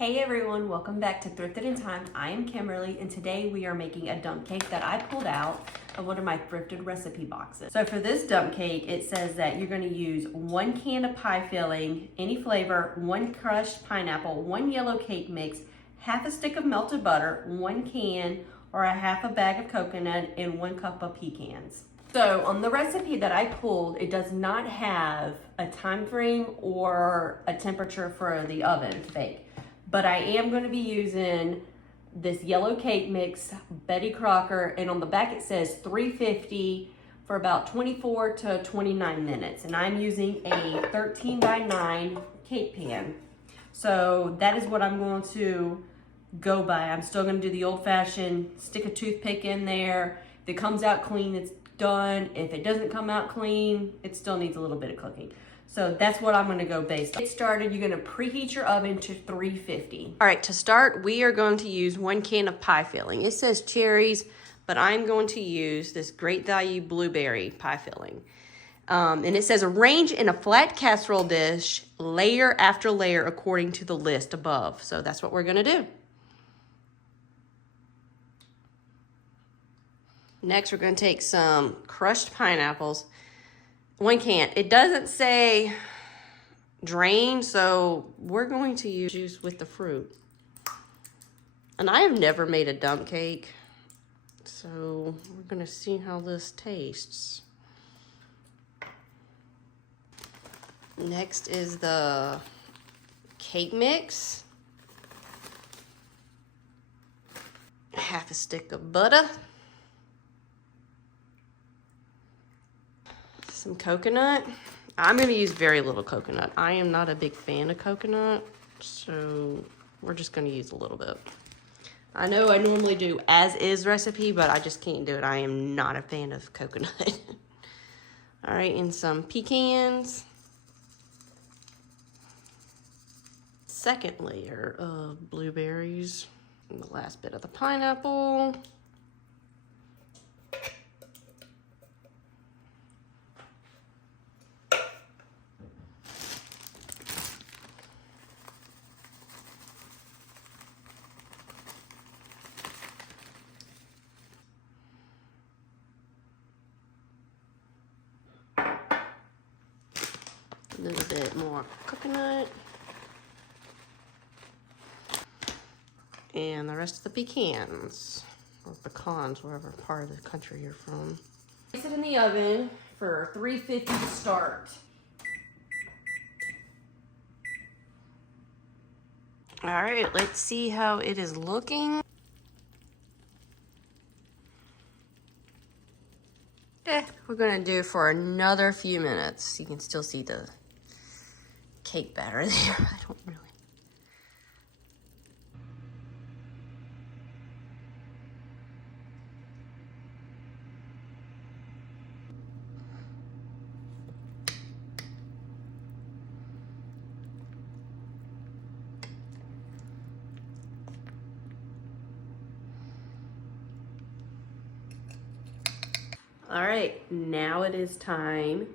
Hey everyone, welcome back to Thrifted in Time. I am Kimberly and today we are making a dump cake that I pulled out of one of my thrifted recipe boxes. So for this dump cake, it says that you're going to use 1 can of pie filling, any flavor, 1 crushed pineapple, 1 yellow cake mix, half a stick of melted butter, 1 can or a half a bag of coconut, and 1 cup of pecans. So on the recipe that I pulled, it does not have a time frame or a temperature for the oven to bake. But I am going to be using this yellow cake mix, Betty Crocker, and on the back it says 350 for about 24 to 29 minutes. And I'm using a 13 by 9 cake pan. So that is what I'm going to go by. I'm still going to do the old-fashioned, stick a toothpick in there. If it comes out clean, it's done. If it doesn't come out clean, it still needs a little bit of cooking. So that's what I'm gonna go based on. Get started, you're gonna preheat your oven to 350. All right, to start, we are going to use 1 can of pie filling. It says cherries, but I'm going to use this Great Value blueberry pie filling. And it says arrange in a flat casserole dish, layer after layer according to the list above. So that's what we're gonna do. Next, we're gonna take some crushed pineapples. 1 can. It doesn't say drain, so we're going to use juice with the fruit. And I have never made a dump cake, so we're gonna see how this tastes. Next is the cake mix. Half a stick of butter. Some coconut. I'm going to use very little coconut. I am not a big fan of coconut, so we're just going to use a little bit. I know I normally do as is recipe, but I just can't do it. I am not a fan of coconut. All right, and some pecans. Second layer of blueberries. And the last bit of the pineapple. A little bit more coconut. And the rest of the pecans, or pecans, wherever part of the country you're from. Place it in the oven for 350 to start. All right, let's see how it is looking. We're gonna do it for another few minutes. You can still see the cake batter there. I don't really. All right, now it is time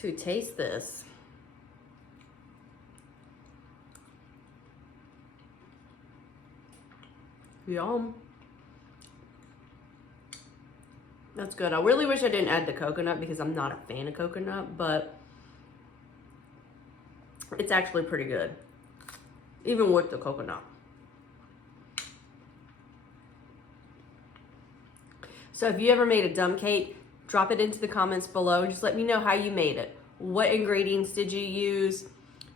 to taste this. Yum. That's good. I really wish I didn't add the coconut because I'm not a fan of coconut, but it's actually pretty good, even with the coconut. So if you ever made a dump cake, drop it into the comments below. Just let me know how you made it. What ingredients did you use?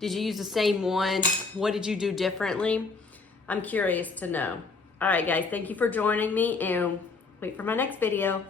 Did you use the same one? What did you do differently? I'm curious to know. All right, guys, thank you for joining me, and wait for my next video.